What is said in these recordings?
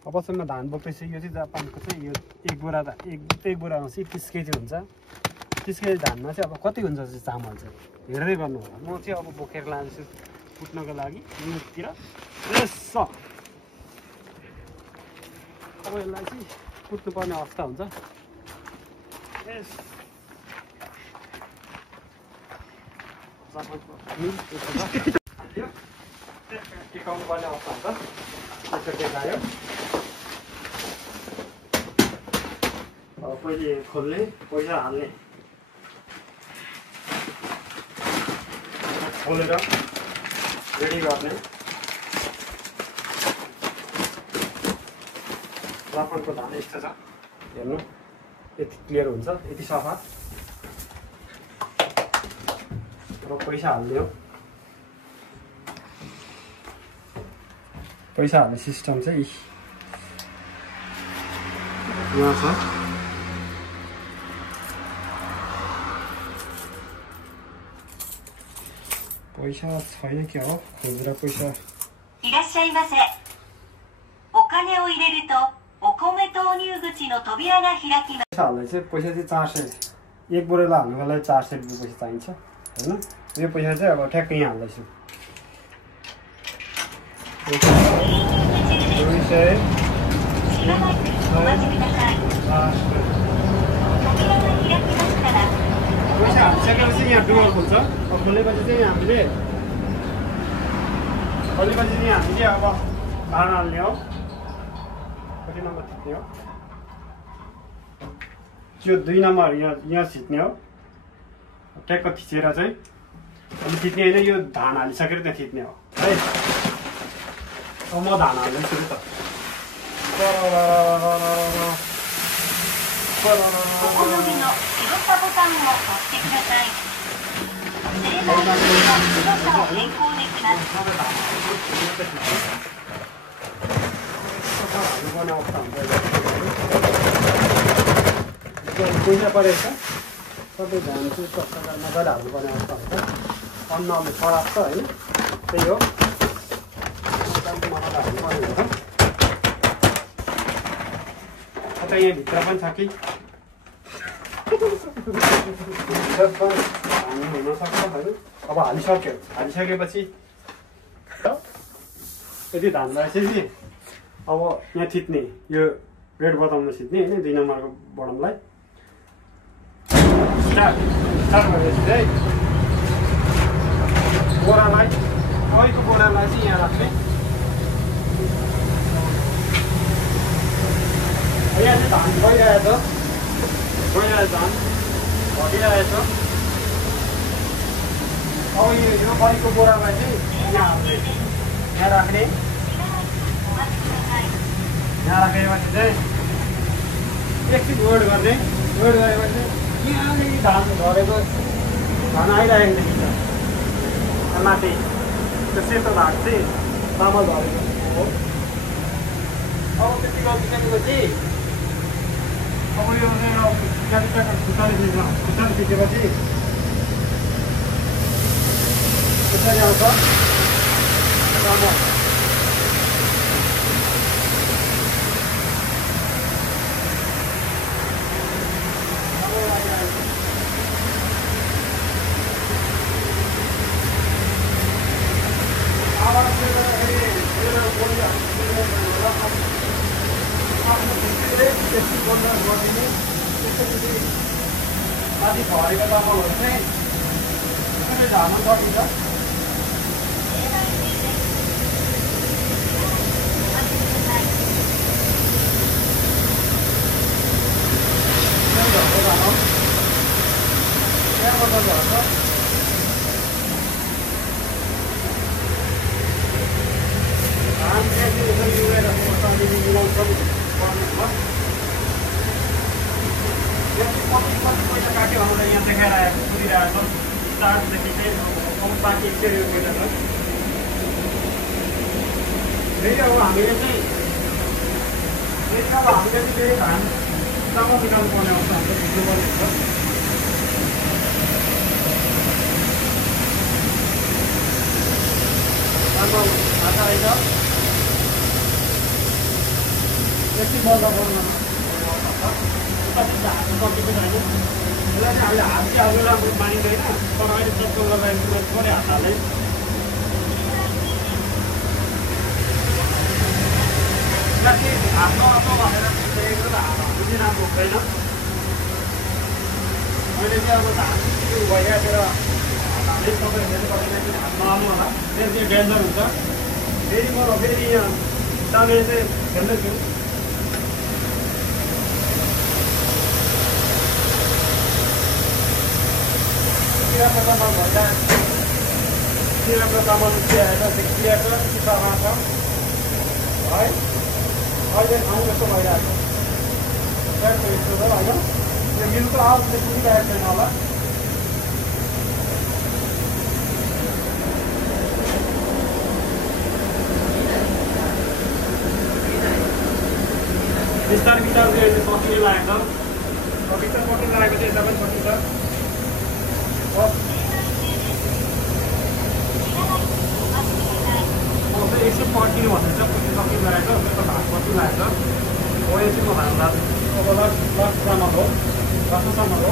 अबसम्म धान बोक्दैछु। यो चाहिँ जापानको चाहिँ यो एक बोरामा चाहिँ 30 केजी हुन्छ। 30 केजी धानमा चाहिँ अब कति हुन्छ चाहिँ चामल चाहिँ हेर्दै गर्नु होला। म चाहिँ अब बोकेर लान्छु कुट्नको लागि मिलतिर। यस अब यसलाई चाहिँ कुट्नुपर्ने अवस्था हुन्छ। यस मिल टिकाउनु पर्ने अवस्था हुन्छ। यसो टेकायो अब पहिले खोल्ने पैसा हाल्ने खोलेर रेडी गर्ने। जापानको धान यस्तो छ हेर्नु, यति क्लियर हुन्छ, यति सफा। र पैसा हाल्ने हो। पैसा हाल्ने सिस्टम चाहिँ यहाँ छ। पैसा छैन क्या हो, खोजेर पैसा। いらっしゃいませ。お金を入れるとお米投入口の扉が開きます。 पैसा हाल्दा चाहिँ पैसा चाहिँ 400 एक बोरालाई हाल्नुको लागि 400 रुपियाँ पैसा चाहिन्छ हैन। यो पैसा चाहिँ अब ठ्याक्कै यहाँ हाल्दैछु। पैसा हालिसकेपछि यहाँ डुअर खोल्छ। अब खोलेपछि चाहिँ हामीले अब धान हाल्ने हो। कति नम्बर थिच्ने हो? त्यो 2 नम्बर यहाँ थिच्ने हो। ट्याक्क थिचेर चाहिँ अनि थिच्ने होइन, यो धान हालिसकेर त्यहाँ थिच्ने हो है। अब म धान हाल्दैछु त। पैसा परेछ सबै धान चाहिँ मजाले हाल्नुपर्ने अवस्था हुन्छ। अन्नले खराब छ होइन, त्यही हो। मजाले हाल्नुपर्ने हुन्छ। कतै यहाँभित्र पनि छ कि हुनसक्छ होइन। अब हालिसक्यो, हालिसकेपछि यदि धानलाई चाहिँ अब यहाँ थिच्ने, यो रेड बटनमा थिच्ने होइन, 2 नम्बरको बटमलाई स्टार्ट गरेपछि चाहिँ बोरालाई अहिलेको बोरालाई चाहिँ यहाँ राख्ने। यहाँ चाहिँ धान गइरहेछ, धान घटिरहेछ। अब यो अहिलेको बोरालाई चाहिँ यहाँ हाल्ने, यहाँ राख्ने। यहाँ राखेपछि चाहिँ एकछिन वेट गर्ने। वेट गरेपछि यहाँनिर धान झरेको धान आइरहेको देखिन्छ माथि। त्यो सेतो भाग चाहिँ चामल झरेको हो। अब त्यति गरिसकेपछि अब यो खुट्टाले खिचेपछि यसरी आउँछ चामल। माथि झरेको चामलहरू चाहिँ यसरी झार्नु सकिन्छ। त्यहाँबाट झर्छ। धान चाहिँ यसरी उडेर मिलाउँछ पर्ने हो। पैसा काट्यो हामीलाई यहाँ देखाएर आएको कुदिरहेको छ। स्टार्टदेखि चाहिँ बाँकी 100 रुपियाँ छ। फेरि अब हामीले चाहिँ फेरि धान चामल निकाल्नु पर्ने अवस्था हुन्छ, भिज्नुपर्ने हुन्छ। चामल आटा आइछ। एकछिन बन्द गर्नु कति हातमा सकेको छैन यसलाई चाहिँ हामीले हात चाहिँ अझ राम्रो मानिँदैन तर अहिले चक्कर लगाएर थोरै हात हाल्दै हातमा अथवा भनेर एकदम हात हाल्नु चाहिँ राम्रो हुँदैन मैले चाहिँ अब धान भइराखेर हातले तपाईँहरूले गर्दाखेरि हात नहाल्नु होला त्यो चाहिँ डेन्जर हुन्छ फेरि म फेरि यहाँ चामेर चाहिँ खेल्दैछु किराको चामल भन्दा किराको चामल आएर त्यो किराको चिसामा छ है अहिले ठाउँ जस्तो भइरहेको छ यस्तो छ होइन त्यो मिलको आवाज चाहिँ सुनिरहेको छैन होला बिस्तारै बिस्तारै चाहिँ सकिने लागेको छ बिस्तारै सकिने लागेको चाहिँ यता पनि सकिन्छ एकछिन पर्खिनु भन्दैछ पछि सकिनु लागेको त्यो त भात पर्खिनु लागेको हो यो चाहिँ म भात अब लास्ट चामल हो लास्ट चामल हो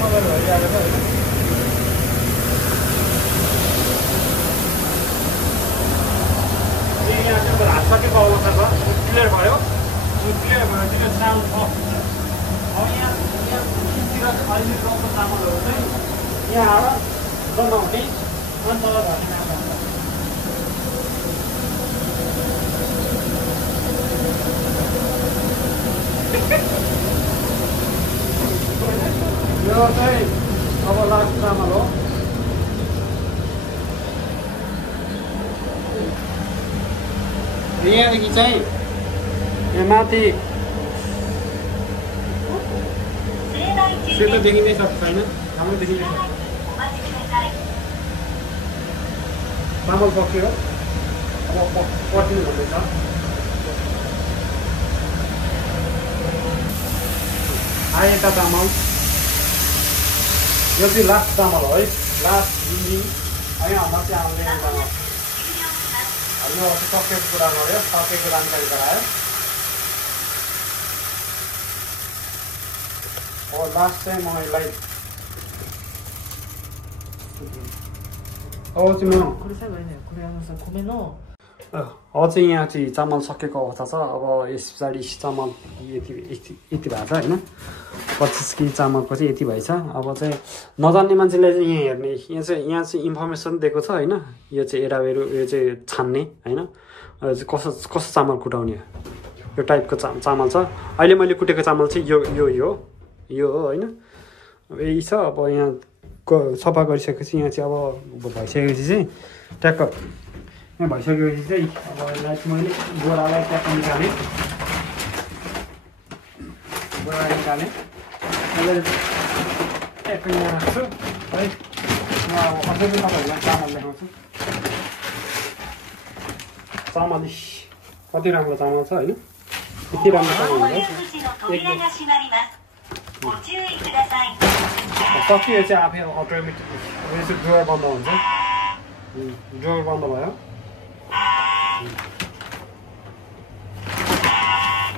मजाले भइरहेको छ होइन यहाँ चाहिँ भात सकेको अवस्था छ क्लियर भयो क्लियर भयो त्यो साउन्ड अफ हुन्छ अब यहाँ अहिले रक्को चामलहरू चाहिँ यहाँ आएर बनाउने अनि तल घट्ने यो चाहिँ अब लास्ट चामल हो यहाँदेखि चाहिँ यहाँ माथि सेतो देखिनै सक्छ होइन राम्रो देखिनै सक्छ चामल पक्यो अब पर्खिनु भन्दैछ आए यता चामल यो चाहिँ लास्ट चामल हो है लास्ट इन्जिन है हाम्रो चाहिँ आउने चामल होइन अब सकेको कुरा गऱ्यो सकेको जानकारी गरायो अब लास्ट चाहिँ म यसलाई अब चाहिँ यहाँ चाहिँ चामल सकेको अवस्था छ अब यस पछाडि चामल यति भएको छ होइन 25 केजी चामलको चाहिँ यति भएछ अब चाहिँ नजान्ने मान्छेलाई चाहिँ यहाँ हेर्ने यहाँ चाहिँ इन्फर्मेसन दिएको छ होइन यो चाहिँ एरावेरो यो चाहिँ छान्ने होइन कस्तो चामल कुटाउने यो टाइपको चामल छ अहिले मैले कुटेको चामल चाहिँ यो हो होइन यही छ अब यहाँ सफा गरिसकेपछि यहाँ चाहिँ अब भइसकेपछि चाहिँ ट्याक्क यहाँ भइसकेपछि चाहिँ अब यसलाई चाहिँ मैले बोरालाई ट्याक्क निकालेँ ट्याक्क यहाँ राख्छु है म अब अझै पनि तपाईँहरूलाई चामल देखाउँछु चामल कति राम्रो चामल छ होइन यति राम्रो चामल सकियो चाहिँ आफै अटोमेटिक यो चाहिँ ड्रोवर बन्द हुन्छ ड्रोवर बन्द भयो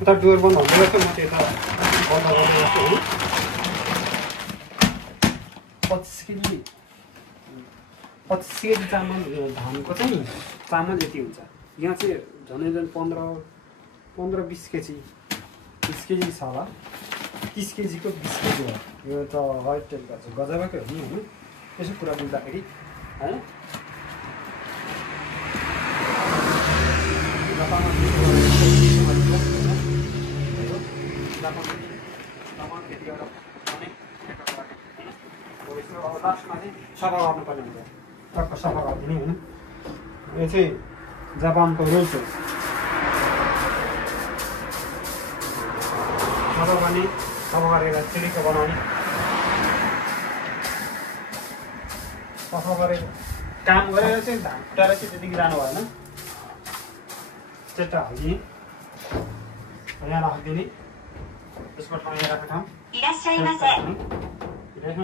उता ड्रोवर बन्द हुँदै रहेछ म त्यो यता बन्द गर्दै गर्छु होइन 25 केजी चामल धानको चाहिँ चामल यति हुन्छ यहाँ चाहिँ झन् 15-20 केजी 20 केजी छ होला 30 केजीको 20 केजी हो यो त वाइट टेल गर्छ गजबकै हो नि होइन यसो कुरा बुझ्दाखेरि होइन लास्टमा चाहिँ सफा गर्नुपर्ने हुन्छ टक्क सफा गरिदिने होइन यो चाहिँ जापानको रुल्स हो सफा गर्ने सफा गरेर चिरिको बनाउने सफा गरेर काम गरेर चाहिँ धान कुटाएर चाहिँ त्यतिकै जानु भएन चेट्टा हालिदिने यहाँ राखिदिने त्यसको ठाउँ यहाँ राख्ने ठाउँ いらっしゃいませ。お金を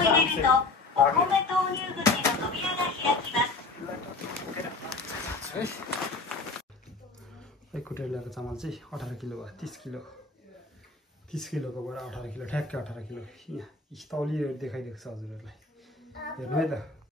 入れるとお米投入口の扉が開きます。एक कुटेलाको चामल चाहिँ 18 किलो भयो 30 किलो 30 किलोको बाट 18 किलो ठ्याक्कै 18 किलो यहाँ तौलिएर देखाइदिएको छ हजुरहरूलाई हेर्नु है त